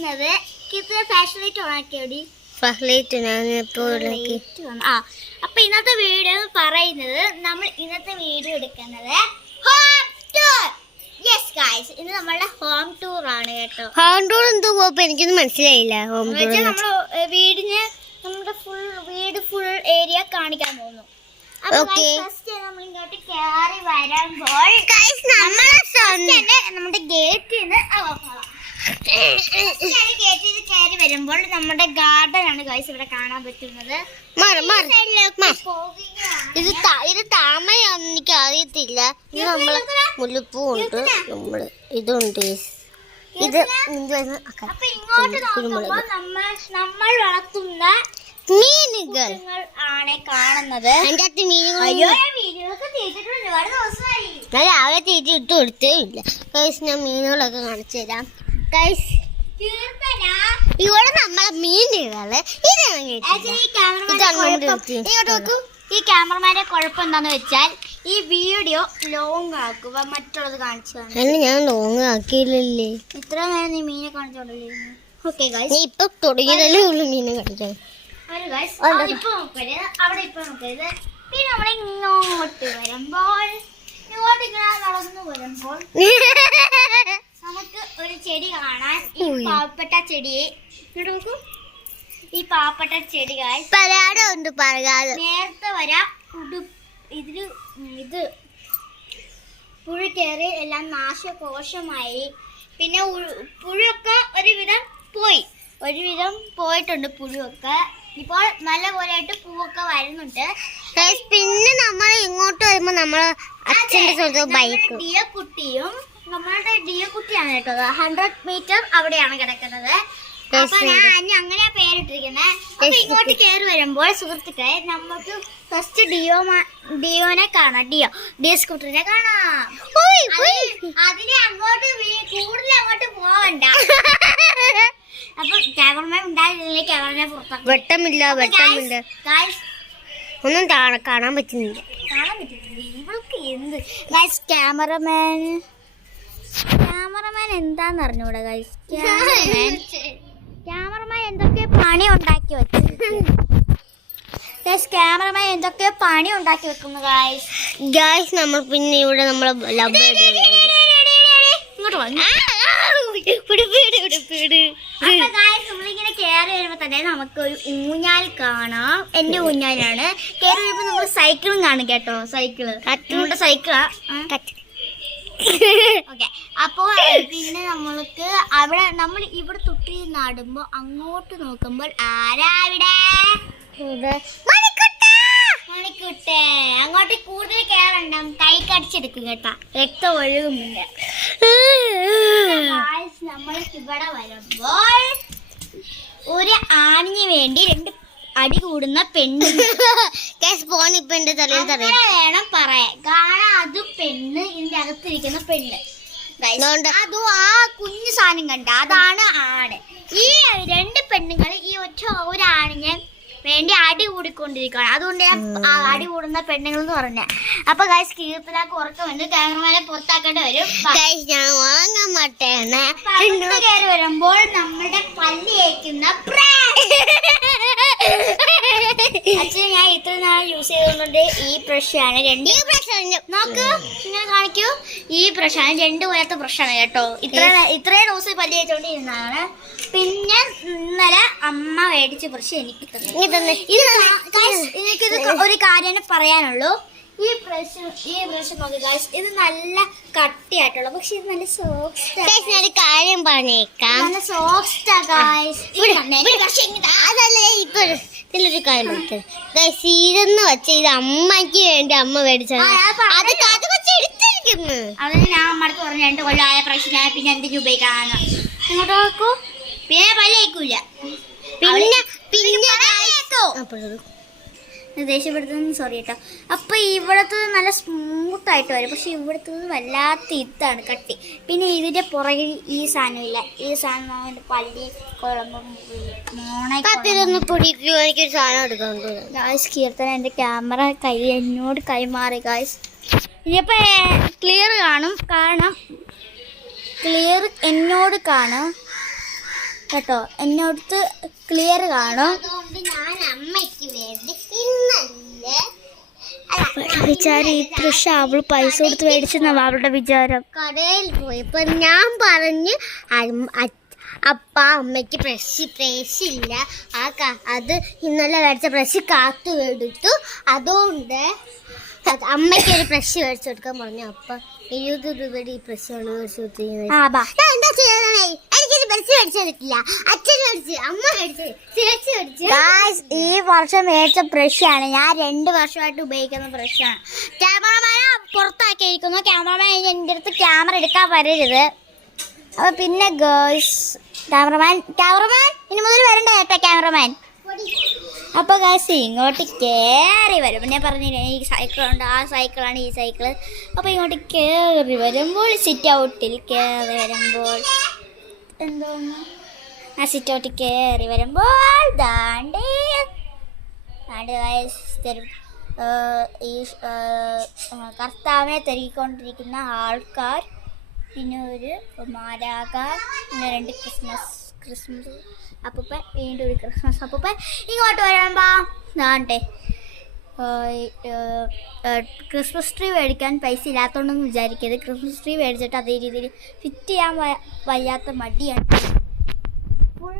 പറയുന്നത് ഫാഷനിലേക്ക് ഉണക്കിയോടി അപ്പൊ ഇന്നത്തെ വീഡിയോ പറയുന്നത് നമ്മൾ ഇന്നത്തെ വീഡിയോ എടുക്കുന്നത് ഹോം ടൂർ. യെസ് ഗൈസ്, ഇത് നമ്മളുടെ ഹോം ടൂർ ആണ് കേട്ടോ. ഹോം ടൂർ എന്തോ പോയപ്പോ എനിക്കൊന്നും മനസ്സിലായില്ല. ഹോം ടൂർ നമ്മള് വീടിന് നമ്മുടെ വീട് ഫുൾ ഏരിയ കാണിക്കാൻ പോകുന്നു. ഫസ്റ്റ് നമ്മൾ ഇങ്ങോട്ട് കയറി വരുമ്പോൾ നമ്മുടെ ഗേറ്റിൽ നിന്ന് ഗേറ്റിൽ കയറി വരുമ്പോൾ നമ്മുടെ ഗാർഡൻ ആണ് ഗൈസ് ഇവിടെ കാണാൻ പറ്റുന്നത്. ഇത് താമരയാണെന്ന് എനിക്ക് അറിയത്തില്ല. ഇത് നമ്മളെ മുല്ലപ്പൂ ഉണ്ട്, നമ്മള് ഇതുണ്ട്. ഇത് അപ്പൊ ഇങ്ങോട്ട് നോക്കുമ്പോൾ നമ്മൾ വളർത്തുന്ന മീനുകൾ ആണ് കാണുന്നത്. അതിന്റെ മീനുകൾ ദിവസമായി രാവിലെ തീറ്റി ഇട്ട് കൊടുത്തേ ഇല്ല. കൈസ് ഞാൻ മീനുകളൊക്കെ കാണിച്ചു തരാം. കൈസ് ഇവിടെ നമ്മളെ മീനുകള് ഈ ക്യാമറമാന്റെ കുഴപ്പം എന്താന്ന് വെച്ചാൽ ഈ വീഡിയോ ലോങ് ആക്കുക, മറ്റുള്ളത് കാണിച്ചു. ഞാൻ ലോങ് ആക്കിയില്ലല്ലേ. ഇത്ര നേരം നീ മീനെ കാണിച്ചോണ്ടല്ലോ. ഓക്കെ ഗൈസ്, നീ ഇപ്പൊ തുടങ്ങിയതല്ലേ ഉള്ളു മീനെ കാണിച്ചത്. ഇപ്പൊ നോക്കരുത്, അവിടെ ഇപ്പൊ നോക്കരുത്. പിന്നെ നമ്മളെ ഇങ്ങോട്ട് വരുമ്പോൾ ഇങ്ങനെ നടന്നു വരുമ്പോൾ നമുക്ക് ഒരു ചെടി കാണാൻ. ഈ പാവപ്പെട്ട ചെടിയെ നോക്കൂ. ഈ പാവപ്പെട്ട ചെടി നേരത്തെ വരാം ഇതില് ഇത് പുഴു കയറി എല്ലാം നാശകോശമായി. പിന്നെ പുഴുവൊക്കെ ഒരുവിധം പോയിട്ടുണ്ട്. പുഴുവൊക്കെ ഇപ്പോൾ നല്ല പോലെ ആയിട്ട് പൂവൊക്കെ വരുന്നുണ്ട്. പിന്നെ നമ്മൾ ഇങ്ങോട്ട് വരുമ്പോ നമ്മള് അച്ഛന്റെ സ്വന്തം ബൈക്ക് ഡിയക്കുട്ടിയും നമ്മളുടെ ഡിയക്കുട്ടിയാണ് കേട്ടോ. 100 മീറ്റർ അവിടെയാണ് കിടക്കുന്നത്. അപ്പൊ ഞാൻ അങ്ങനെ പേരിട്ടിരിക്കുന്നത്. അപ്പൊ ഇങ്ങോട്ട് കയറി വരുമ്പോൾ സുഹൃത്തുക്കളെ നമുക്ക് ഫസ്റ്റ് ഡിയോനെ കാണാം. ഡിയോ സ്കൂട്ടറിനെ കാണാം. അതിനെ അങ്ങോട്ട് കൂടുതൽ അങ്ങോട്ട് പോവണ്ട. അപ്പൊ ക്യാമറമാൻ ഉണ്ടായിരുന്നില്ലേ, ക്യാമറമാനെ പുറത്താക്കും. വെട്ടമില്ല ഒന്നും കാണാൻ പറ്റുന്നില്ല. ഇവൾക്ക് എന്ത് ഗൈസ്, ക്യാമറമാൻ എന്താന്ന് അറിഞ്ഞൂടെ ഗൈസ്. ക്യാമറമാൻ എന്തൊക്കെ പണി ഉണ്ടാക്കി വെച്ചു. ക്യാമറമാൻ എന്തൊക്കെ പണി ഉണ്ടാക്കി വെക്കുന്നു ഗൈസ്. നമ്മൾ പിന്നെ ഇവിടെ നമ്മളെ ഇങ്ങോട്ട് വന്നു. നമ്മളിങ്ങനെ കയറി വരുമ്പോ തന്നെ നമുക്കൊരു ഊഞ്ഞാൽ കാണാം. എന്റെ ഊഞ്ഞാലാണ്. കയറി വരുമ്പോ നമ്മൾ സൈക്കിളും കാണും കേട്ടോ. നമ്മുടെ സൈക്കിളാ. ഓക്കെ, അപ്പോ പിന്നെ നമ്മൾക്ക് അവിടെ നമ്മൾ ഇവിടെ തൊട്ടി നടുമ്പോ അങ്ങോട്ട് നോക്കുമ്പോൾ ആരാ അവിടെ? മണിക്കുട്ടേ. അങ്ങോട്ട് കൂടുതൽ കയറണ്ട, കൈ കടിച്ചെടുക്കും കേട്ടാ, രക്തം ഒഴുകുന്നില്ല. നമ്മൾക്ക് ഇവിടെ വരുമ്പോൾ ഒരു ആണിന് വേണ്ടി 2 അടി കൂടുന്ന പെണ്ണ് വേണം പറയാൻ. കാരണം അത് പെണ്ണ്, ഇതിന്റെ അകത്തിരിക്കുന്ന പെണ്ണ്. അതും ആ കുഞ്ഞു സാധനം കണ്ട, അതാണ് ആണ്. ഈ 2 പെണ്ണുങ്ങൾ ഈ ഒരു ആണിനെ വേണ്ടി അടി കൂടിക്കൊണ്ടിരിക്കുകയാണ്. അതുകൊണ്ട് ഞാൻ അടി കൂടുന്ന പെണ്ണുങ്ങൾ എന്ന് പറഞ്ഞ. അപ്പൊ ഗൈസ് കീർത്തനാക്ക് ഉറക്കം വന്ന് ക്യാമറമാനെ പുറത്താക്കേണ്ടി വരും. കയറി വരുമ്പോൾ നമ്മുടെ പല്ല് തേക്കുന്ന അച്ഛൻ ഞാൻ ഇത്ര നാൾ യൂസ് ചെയ്തുകൊണ്ട് ഈ ബ്രഷാണ്. നോക്ക്, ഇങ്ങനെ കാണിക്കൂ. ഈ ബ്രഷാണ് 2 പോലത്തെ ബ്രഷാണ് കേട്ടോ. ഇത്രയും ദിവസം പല്ല് തേച്ചോണ്ടിരുന്നതാണ്. പിന്നെ ഇന്നലെ അമ്മ മേടിച്ച ബ്രഷ് എനിക്ക് എനിക്കിത് ഒരു കാര്യം പറയാനുള്ളൂ. ഈ ബ്രഷ് നോക്കി ഗൈസ്, ഇത് നല്ല കട്ടിയായിട്ടുള്ള, പക്ഷെ ഇത് നല്ല സോഫ്റ്റ്. ഒരു കാര്യം പറഞ്ഞേക്കാം, നല്ല സോഫ്റ്റാ ഗൈസ്. അതല്ലേ ഇപ്പൊ ഇതിലൊരു കാര്യം ഇതെന്ന് വെച്ച ഇത് അമ്മയ്ക്ക് വേണ്ടി അമ്മ മേടിച്ചത്. അതിന് ഞാൻ അമ്മടുത്ത് പറഞ്ഞു 2 കൊല്ലമായ പ്രശ്നം, പിന്നെ എന്തിനു ഉപയോഗിക്കാന്ന്. ഇങ്ങോട്ട് നോക്കൂ. പിന്നെ പല്ലേക്കൂല. ദേഷ്യപ്പെടുത്തുന്ന സോറി കേട്ടോ. അപ്പൊ ഇവിടത്തെ നല്ല സ്മൂത്ത് ആയിട്ട് വരും, പക്ഷെ ഇവിടുത്തെ വല്ലാത്ത ഇതാണ് കട്ടി. പിന്നെ ഇതിന്റെ പുറകിൽ ഈ സാധനമില്ല. ഈ സാധനം പല്ലി കുഴമ്പും എനിക്കൊരു സാധനം എടുക്കാറുണ്ട് ഗായ്സ്. കീർത്തന എന്റെ ക്യാമറ എന്നോട് കൈമാറി ഗായ്സ്. ഇനിയിപ്പോ ക്ലിയർ കാണും, കാരണം ക്ലിയർ എന്നോട് കാണും. കേട്ടോ, എന്നോടത്ത് ക്ലിയർ കാണും. അതുകൊണ്ട് ഞാൻ അമ്മയ്ക്ക് വേണ്ടി ഇന്നല്ലേ വിചാരം ഈ പ്രാവശ്യം അവള് പൈസ കൊടുത്ത് മേടിച്ചെന്നാ അവളുടെ വിചാരം. കടയിൽ പോയപ്പോ ഞാൻ പറഞ്ഞു അപ്പ അമ്മയ്ക്ക് ബ്രഷ് ഇല്ല, അത് ഇന്നലെ മേടിച്ച ബ്രഷ് കാത്തു എടുത്തു, അതുകൊണ്ട് അമ്മയ്ക്ക് ഒരു ബ്രഷ് മേടിച്ചു കൊടുക്കാൻ പറഞ്ഞു. അപ്പൊ 20 രൂപയുടെ ഈ ബ്രഷാണ് മേടിച്ചു കൊടുത്തിരിക്കുന്നത്. എന്താ ചെയ്യണേ, എനിക്കൊരു ബ്രഷ് മേടിച്ചു തന്നിട്ടില്ല. അച്ഛൻ മേടിച്ച്, അമ്മ മേടിച്ച്, ചേച്ചി മേടിച്ച്. ഈ വർഷം മേടിച്ച ബ്രഷാണ്, ഞാൻ 2 വർഷമായിട്ട് ഉപയോഗിക്കുന്ന ബ്രഷാണ്. ക്യാമറമാനെ പുറത്താക്കിയിരിക്കുന്നു. ക്യാമറമാൻ എൻ്റെ അടുത്ത് ക്യാമറ എടുക്കാൻ വരരുത്. അപ്പൊ പിന്നെ ഗേൾസ് ക്യാമറമാൻ ഇനി മുതൽ വരണ്ട കേട്ടോ ക്യാമറമാൻ. അപ്പോൾ ഗൈസ് ഇങ്ങോട്ട് കയറി വരും. ഞാൻ പറഞ്ഞില്ലേ ഈ സൈക്കിളുണ്ട്, ആ സൈക്കിളാണ് ഈ സൈക്കിള്. അപ്പോൾ ഇങ്ങോട്ട് കയറി വരുമ്പോൾ സിറ്റ് ഔട്ടിൽ കയറി വരുമ്പോൾ എന്തോന്ന് ആ സിറ്റ് ഔട്ടിൽ കയറി വരുമ്പോൾ ദാണ്ട് ഗൈസ് ഈ കർത്താവിനെ തെരുകിക്കൊണ്ടിരിക്കുന്ന ആൾക്കാർ, പിന്നെ ഒരു മാലാഖ, പിന്നെ 2 ക്രിസ്മസ് അപ്പൂപ്പൻ, വീണ്ടും ഒരു ക്രിസ്മസ് അപ്പൂപ്പൻ. ഇങ്ങോട്ട് വരുമ്പോ ദാണ്ടേ ക്രിസ്മസ് ട്രീ മേടിക്കാൻ പൈസ ഇല്ലാത്തതുകൊണ്ടൊന്നും വിചാരിക്കരുത്. ക്രിസ്മസ് ട്രീ മേടിച്ചിട്ട് അതേ രീതിയിൽ ഫിറ്റ് ചെയ്യാൻ വയ്യാത്ത മടിയാണ്. ഫുൾ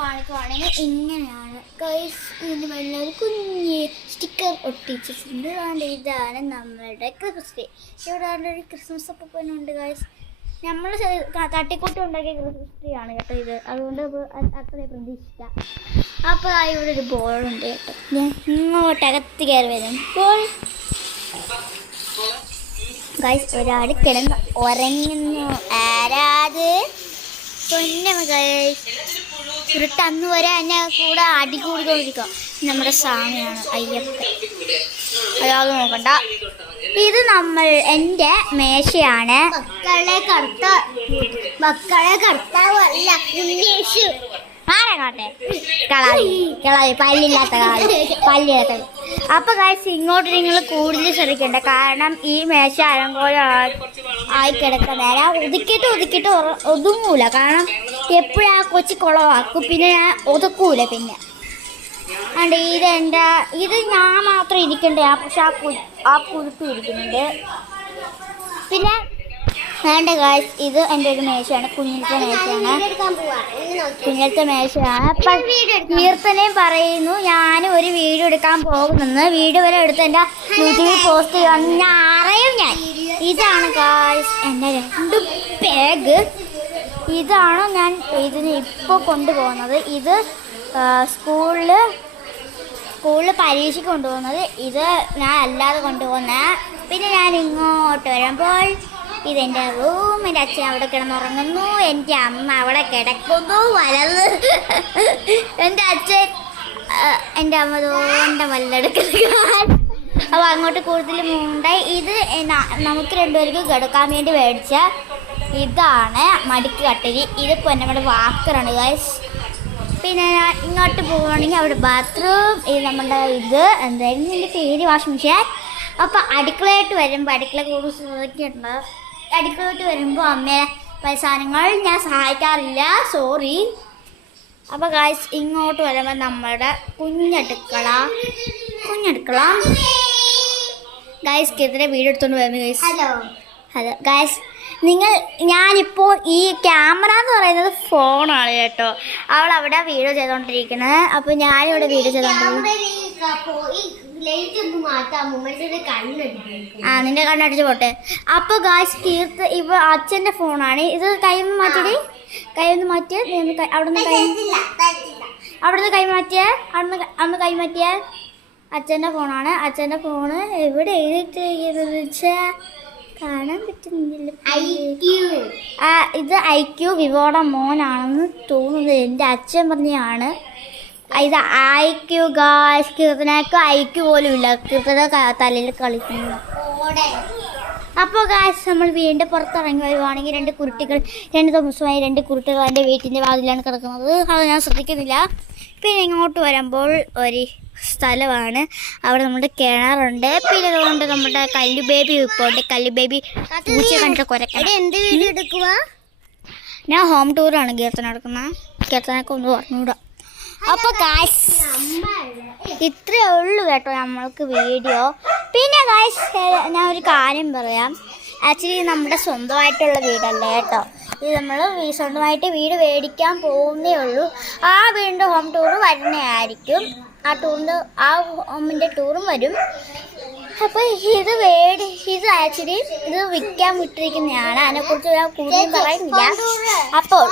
കാണിക്കുവാണെങ്കിൽ ഇങ്ങനെയാണ് ഗൈസ്. ഇതിൻ്റെ വെള്ളം ഒരു കുഞ്ഞ് സ്റ്റിക്കർ ഒട്ടിച്ചിട്ടുണ്ട്. അതുകൊണ്ട് ഇതാണ് നമ്മളുടെ ക്രിസ്മസ് ട്രീ. ഇവിടെ ഒരു ക്രിസ്മസ് അപ്പൂപ്പനുണ്ട് ഗൈസ്. നമ്മൾ തട്ടിക്കൂട്ടി ഉണ്ടാക്കിയ ക്രിസ്മസ് ട്രീ ആണ് കേട്ടോ ഇത്, അതുകൊണ്ട് അത്രയും പ്രതീക്ഷിച്ച. അപ്പോൾ ഇവിടെ ഒരു ബോളുണ്ട് കേട്ടോ. ഞാൻ ഇങ്ങോട്ട് അകത്ത് കയറി വരുമ്പോൾ ഗൈസ് ഒരാൾ കിടന്ന് ഉറങ്ങുന്നു. ആരാത്? പൊന്നും ഗൈസ്, ഉരുട്ട് അന്ന് വരെ എന്നെ കൂടെ അടികൂടിക്കൊണ്ടിരിക്കുക. നമ്മുടെ സ്വാമിയാണ് അയ്യപ്പൻ. അയാൾ നോക്കണ്ട. ഇത് എൻ്റെ മേശയാണ്. മക്കളെ കർത്താവല്ല ഉണ്ണീഷു. ആരാട്ടെ കളാവി പല്ലില്ലാത്ത പല്ലില്ലാത്ത. അപ്പൊ ഗൈസ് ഇങ്ങോട്ട് നിങ്ങൾ കൂടുതൽ ശ്രദ്ധിക്കണ്ട, കാരണം ഈ മേശ അലങ്കോലം ആയി കിടക്കുന്ന നേരം ഒതുക്കിയിട്ട് ഒതുങ്ങൂല. കാരണം എപ്പോഴും ആ കൊച്ചി കുളവാക്കും, പിന്നെ ഞാൻ ഒതുക്കൂല. പിന്നെ അണ്ട് ഇത് ഞാൻ മാത്രം ഇരിക്കണ്ടേ, പക്ഷെ ആ കുരുപ്പ് ഇരിക്കുന്നുണ്ട്. പിന്നെ വേണ്ട ഗായ്സ്, ഇത് എൻ്റെ ഒരു മേശയാണ്, കുഞ്ഞിലത്തെ മേശയാണ്. അപ്പം കീർത്തനയും പറയുന്നു ഞാൻ ഒരു വീഡിയോ എടുക്കാൻ പോകുന്നെന്ന്. വീഡിയോ വരെ എടുത്ത് എൻ്റെ യൂട്യൂബിൽ പോസ്റ്റ് ചെയ്യാൻ ഞാൻ അറിയും. ഇതാണ് ഗായ്സ് എൻ്റെ 2 ബാഗ്. ഇതാണ് ഞാൻ ഇതിന് ഇപ്പോൾ കൊണ്ടുപോകുന്നത്. ഇത് സ്കൂളിൽ പരീക്ഷയ്ക്ക് കൊണ്ടുപോകുന്നത്. ഇത് ഞാൻ അല്ലാതെ കൊണ്ടുപോകുന്നത്. പിന്നെ ഞാൻ ഇങ്ങോട്ട് വരുമ്പോൾ ഇതെൻ്റെ റൂം. എൻ്റെ അച്ഛൻ അവിടെ കിടന്നുറങ്ങുന്നു, എൻ്റെ അമ്മ അവിടെ കിടക്കുന്നു വലത്. എൻ്റെ അമ്മ തോണ്ട വല്ലെടുക്കുന്നത്. അപ്പോൾ അങ്ങോട്ട് കൂടുതൽ മുണ്ടായി. ഇത് നമുക്ക് 2 പേർക്ക് കിടക്കാൻ വേണ്ടി മേടിച്ച ഇതാണ് മടിക്ക് കട്ടരി. ഇതിപ്പോൾ നമ്മുടെ വാക്കറാണ് ഗൈസ്. പിന്നെ ഇങ്ങോട്ട് പോവുകയാണെങ്കിൽ അവിടെ ബാത്റൂം. ഇത് നമ്മുടെ ഇത് എന്തായാലും എൻ്റെ പേര് വാഷിംഗ് മെഷീൻ. അപ്പോൾ അടുക്കളയായിട്ട് വരുമ്പോൾ അടുക്കള കൂടുതൽ ശ്രദ്ധിക്കേണ്ട. അടുക്കളയായിട്ട് വരുമ്പോൾ അമ്മയെ പല സാധനങ്ങൾ ഞാൻ സഹായിക്കാറില്ല, സോറി. അപ്പോൾ ഗൈസ് ഇങ്ങോട്ട് വരുമ്പോൾ നമ്മുടെ കുഞ്ഞടുക്കള ഗൈസ് എതിരെ വീഡിയോ എടുത്തുകൊണ്ട് വരുന്നു ഗൈസ്. ഹലോ ഗൈസ്, ഞാനിപ്പോൾ ഈ ക്യാമറ എന്ന് പറയുന്നത് ഫോണാണ് കേട്ടോ. അവളവിടെ വീഡിയോ ചെയ്തുകൊണ്ടിരിക്കുന്നത്. അപ്പോൾ ഞാനിവിടെ വീഡിയോ ചെയ്തോണ്ടിരിക്കുന്നത്. നിന്റെ കണ്ണടിച്ച് പോട്ടെ. അപ്പോൾ ഗായ്സ് ഇവ അച്ഛൻ്റെ ഫോണാണ് ഇത്. കൈയൊന്ന് മാറ്റിയേ, കൈയൊന്ന് മാറ്റിയ അവിടുന്ന് കൈ മാറ്റിയ അച്ഛൻ്റെ ഫോണാണ്. അച്ഛൻ്റെ ഫോണ് എവിടെ എഴുതിയിട്ട് വെച്ചാൽ കാണാൻ പറ്റുന്നില്ല. ഇത് IQ വിവോയുടെ മോനാണെന്ന് തോന്നുന്നത്. എൻ്റെ അച്ഛൻ പറഞ്ഞാണ് ഇത് IQ ഗായ്സ്. കീർത്തനക്ക് IQ പോലും ഇല്ല, കീർത്തന തലയിൽ കളിക്കുന്നു. അപ്പോൾ ഗായ്സ് നമ്മൾ വീണ്ടും പുറത്തിറങ്ങി വരുവാണെങ്കിൽ 2 ദിവസമായി 2 കുരുട്ടുകൾ എൻ്റെ വീട്ടിൻ്റെ വാതിലാണ് കിടക്കുന്നത്. അത് ഞാൻ ശ്രദ്ധിക്കുന്നില്ല. പിന്നെ ഇങ്ങോട്ട് വരുമ്പോൾ ഒരു സ്ഥലമാണ്, അവിടെ നമ്മുടെ കിണറുണ്ട്. പിന്നെ അതുകൊണ്ട് നമ്മുടെ കല്ലു ബേബി ഇപ്പോൾ ഉണ്ട്. കല്ലു ബേബി പൂച്ച കണ്ടിട്ട് കുരക്കണം. എന്ത് വീഡിയോ എടുക്കുക? ഞാൻ ഹോം ടൂറാണ് കീർത്തന എടുക്കുന്നത്. കേട്ടനൊക്കെ ഒന്ന് പറഞ്ഞുകൂടാ. അപ്പോൾ ഗായ്സ് ഇത്രയേ ഉള്ളൂ കേട്ടോ നമ്മൾക്ക് വീഡിയോ. പിന്നെ ഗായ്സ് ഞാൻ ഒരു കാര്യം പറയാം. ആക്ച്വലി നമ്മുടെ സ്വന്തമായിട്ടുള്ള വീടല്ല കേട്ടോ. ഇത് നമ്മൾ സ്വന്തമായിട്ട് വീട് മേടിക്കാൻ പോകുന്നേ ഉള്ളൂ. ആ വീടിൻ്റെ ഹോം ടൂർ വരുന്നതായിരിക്കും. ആ ഹോമിൻ്റെ ടൂറും വരും. അപ്പോൾ ഇത് ആക്ച്വലി ഇത് വിൽക്കാൻ വിട്ടിരിക്കുന്നതാണ്. അതിനെക്കുറിച്ച് ഞാൻ കൂടുതൽ പറയുന്നില്ല. അപ്പോൾ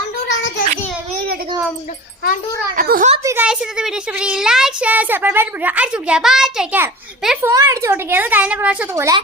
ഹോപ്പ് യു ഗൈസ് ഇന്നത്തെ വീഡിയോ ഇഷ്ടപ്പെട്ടു. ലൈക്ക് ഷെയർ സബ്സ്ക്രൈബ് അടിച്ചു പിടിക്കുക. Bye take care. പിന്നെ ഫോൺ അടിച്ചു കൊണ്ടിരിക്കുക കഴിഞ്ഞ പ്രാവശ്യത്തെ പോലെ.